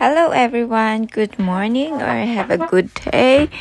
Hello everyone! Good morning or have a good day.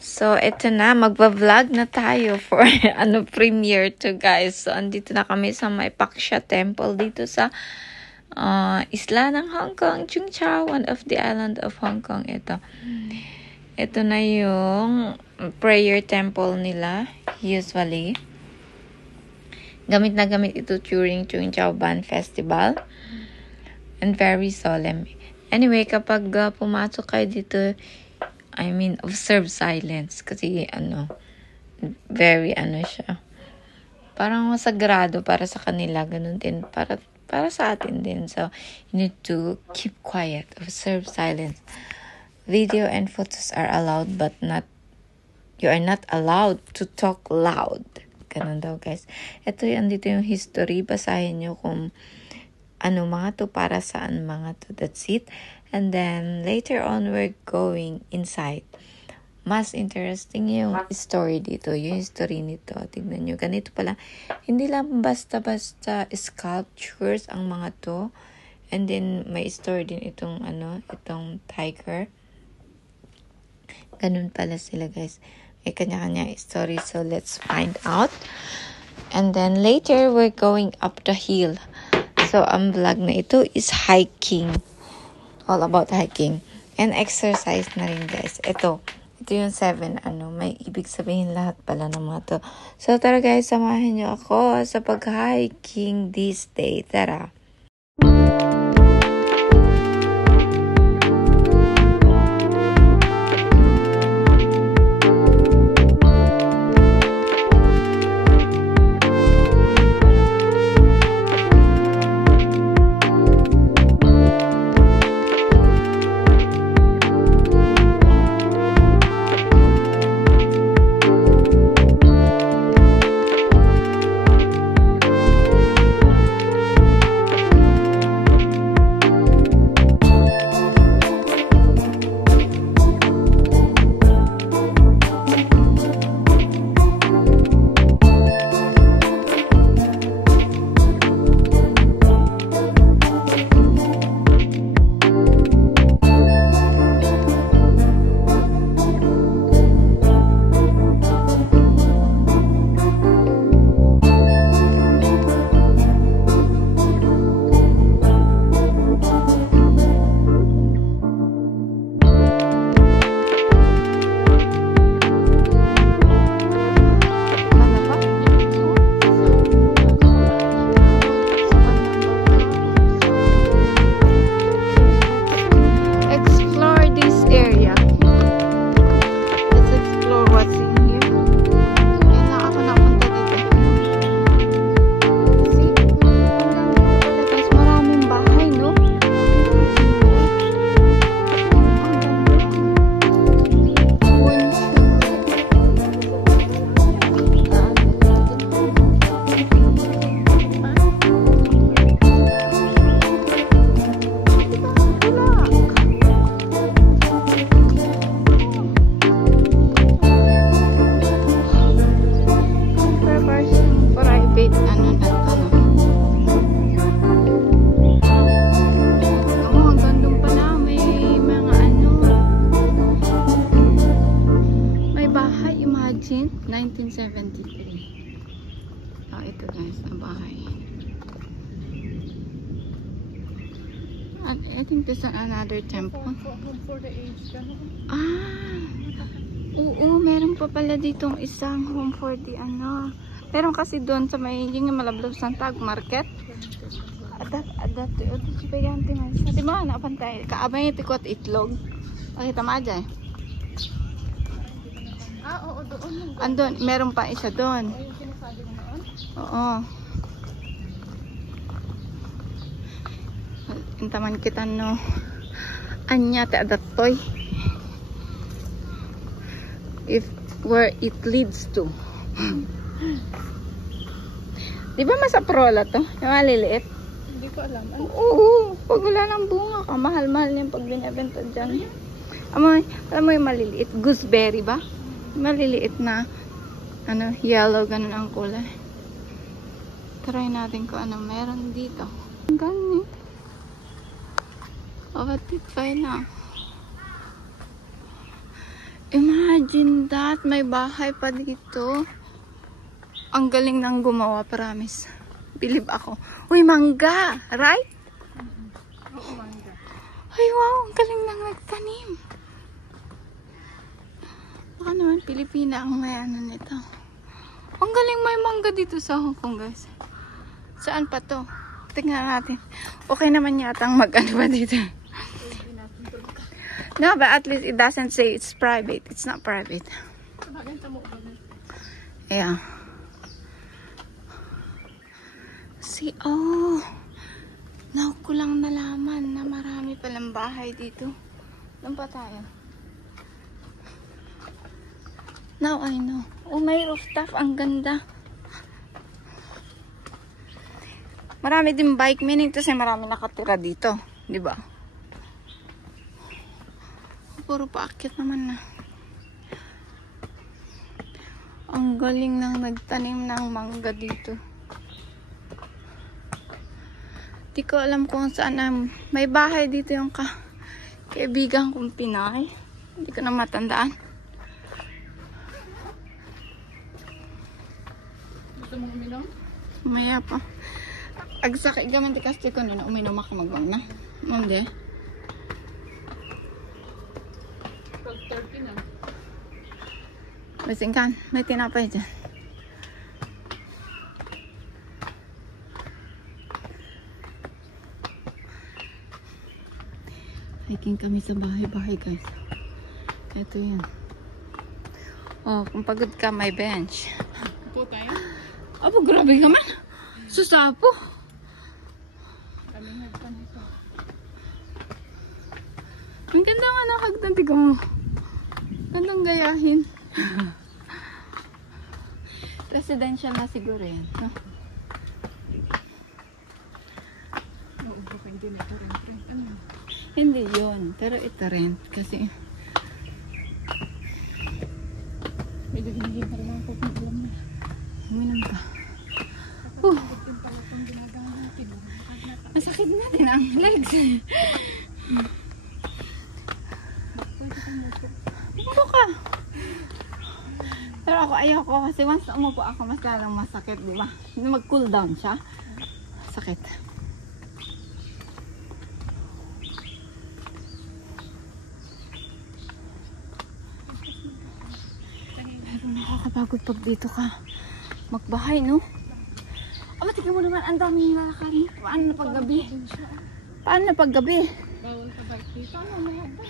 So, ito na. Magba-vlog na tayo for premiere to guys. So, andito na kami sa Mai Paksha Temple dito sa isla ng Hong Kong, Chung Chau, one of the island of Hong Kong. Ito na yung prayer temple nila usually. Gamit na gamit ito during Chung Chau Ban Festival. And very solemn. Anyway, kapag pumasok kayo dito, observe silence. Kasi, very, siya. Parang masagrado para sa kanila. Ganun din. Para sa atin din. So, you need to keep quiet. Observe silence. Video and photos are allowed, but you are not allowed to talk loud. Ganun daw, guys. Ito dito yung history. Basahin nyo kung mga to, para saan mga to. That's it. And then, later on, we're going inside. Mas interesting yung story dito. Yung history nito. Tignan nyo. Ganito pala. Hindi lang basta-basta sculptures ang mga to. And then, may story din itong tiger. Ganun pala sila, guys. May kanya-kanya story. So, let's find out. And then, later, we're going up the hill. So, ang vlog na ito is hiking. All about hiking. And exercise na rin, guys. Ito yung 7. May ibig sabihin lahat pala ng mga to. So, tara guys, samahan nyo ako sa pag-hiking this day. Tara! Imagine, 1973. Ito guys, ang bahay. I think this is another temple. Home for the aged. Oo, meron pa pala ditong isang home for the Meron kasi doon sa may yung malablab sa Tag Market. Adat si Pegante man. Di ba napantay? Kaabay tikot itlog. Pakita mo aja. Oo, doon. Andun, meron pa isa doon. Yung sinasabi mo noon? Oo. Intaman kita no. Anya te adatoy. If where it leads to. Di ba masaprola to? Yung maliliit? Hindi ko alam. Oo. Pag wala ng bunga ka, mahal-mahal yung pag binibenta dyan. Alam mo yung maliliit? Gooseberry ba? Maliliit na yellow, ganun ang kulay. Try natin kung ano meron dito. Ganun. Awatit pa na. Imagine that. May bahay pa dito. Ang galing nang gumawa, promise. Believe ako. Uy, mangga! Right? Oo, mangga. Ay, wow! Ang galing nang nagtanim. Baka naman Pilipina ang may ano nito. Ang galing may mangga dito sa Hong Kong, guys. Saan pa to? Tingnan natin. Okay naman yata ang mag-ano ba dito. No, but at least it doesn't say it's private. It's not private. Yeah. See, oh. Now ko lang nalaman na marami palang bahay dito. Doon pa tayo. Now I know. Oh, may rooftop. Ang ganda. Marami din bike. Meaning to say marami nakatira dito. Diba? Puro paakyat naman na. Ang galing nang nagtanim ng mangga dito. Di ko alam kung saan may bahay dito yung kaibigan kong Pinay. Hindi ko na matandaan. Gusto mong uminom? Maya pa. Agsakit gaman di kasi ko na uminom ako magbang na. Hindi. 12:30 na. Basing kan, may tinapay dyan. Hiking kami sa bahay-bahay, guys. Ito yan. Oh, kung pagod ka, may bench. Upo tayo. Abo, grabe ka man. Susapo. Kami nagpanito. Ang ganda nga nakagdan. Tiga mo. Gandang gayahin. Residential na siguro yan. No? Oo, baka hindi na ito rin. Ano? Hindi yun. Pero ito rent. Kasi Medyo hinihim pa rin ako kung alam mo. uminom ka. Yung pala itong ginagawa natin. Masakit na din ang legs. Umupo ka. Pero ako ayoko kasi once na umupo ako mas lalong masakit, di ba? Mag-cool down siya. Sakit. Pero nakakapagod pag dito ka magbahay, no? Aba, tingnan mo naman, ang daming lalakarin. Paano na paggabi? Paano na paggabi? Bawal ka bike dito. Ano mga ba?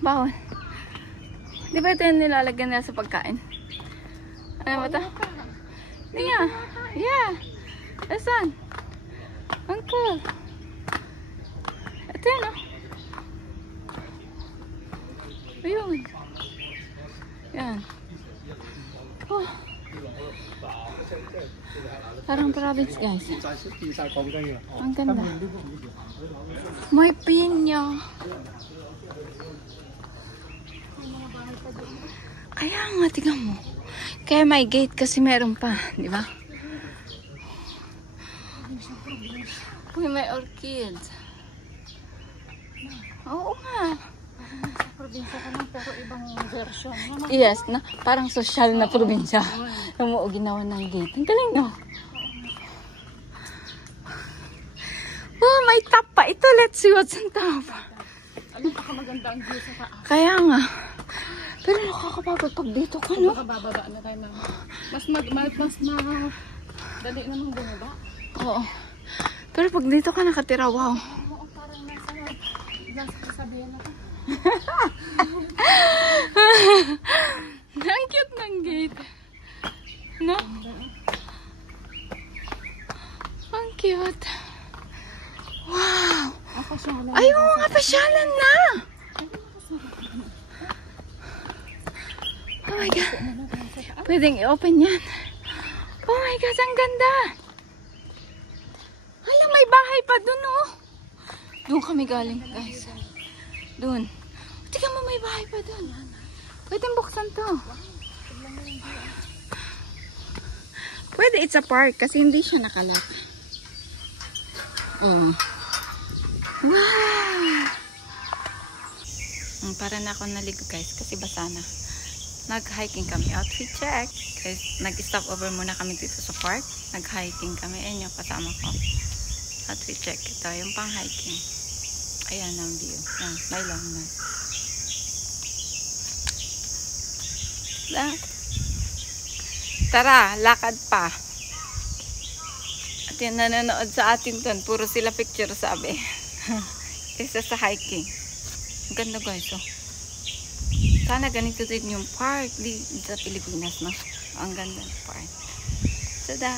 Bawal. Di ba ito yung nilalagyan nila sa pagkain? Ano ba ito? Hindi nga. Yeah. Asan? Uncle. Ito yun, oh. Ayun. Yan. Oh. Parang province, guys. Ang ganda. May pinya. Kaya nga, tingnan mo. Kaya may gate kasi meron pa, di ba? Uy, may orchids. Oo nga. Sa probinsya ka lang pero ibang version. Yes, na, parang social na probinsya. Yung ginawa ng gate. Ang galing, no? Oh, may top pa. Ito, let's see what's on top. Ano pa maganda ang view sa taas? Kaya nga. Pero nakakapagod pag dito ka, no? Baka bababa na tayo na. Mas dali namang bumaba. Oo. Pero pag dito ka nakatira, wow. Oo, parang nasa kasabihan na. Ang cute ng gate. No? Ang cute. Wow. Ay, oo nga, pasyalan na. Oh my God. Pwedeng i-open yan. Oh my God, ang ganda. Hala, may bahay pa dun, oh. Doon kami galing, guys. Doon. Tingnan mo, may bahay pa dun. Pwedeng buksan to. Pwede, it's a park kasi hindi siya nakalak. Oh. Wow! Para na ako naligo guys kasi basa na. Nag-hiking kami. Outfit check. Guys, nag-stop over muna kami dito sa park. Nag-hiking kami. Ayan yung kasama ko. Outfit check. Ito yung pang-hiking. Ayan ang view. Ayan, may lang na. Tara, lakad pa. At yan nanonood sa atin dun. Puro sila picture sabi. Kaysa sa hiking. Ang ganda guys, oh. Sana ganito din yung park sa Pilipinas, no? Ang ganda ng park. Tada!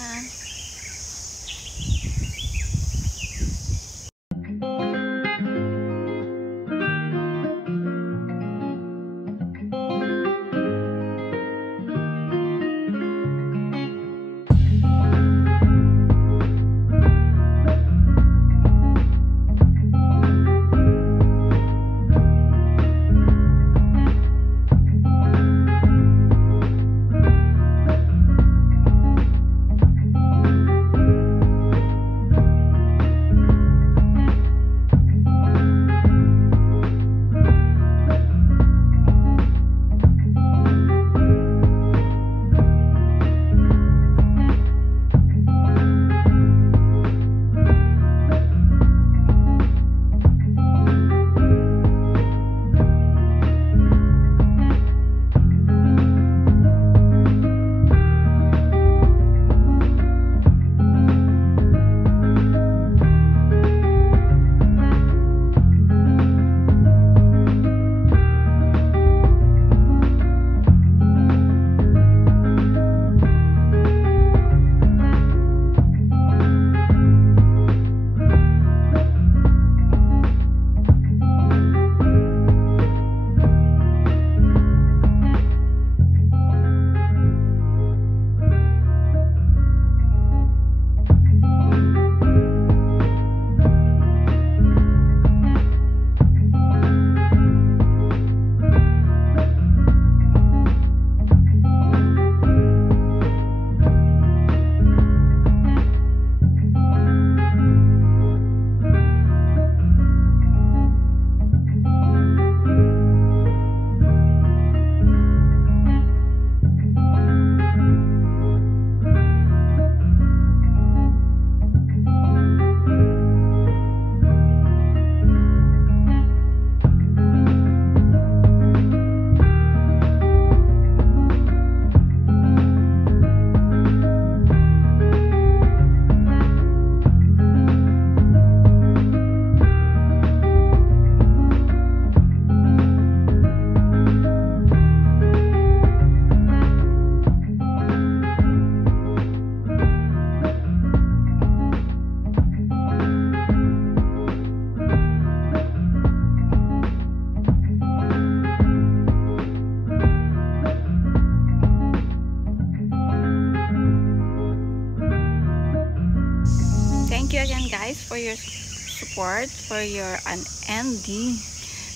Thank you again guys for your support, for your unending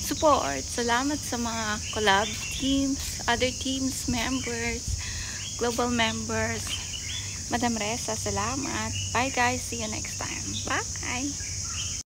support. Salamat sa mga collab teams, other teams, members, global members. Madam Reza, salamat. Bye guys, see you next time. Bye!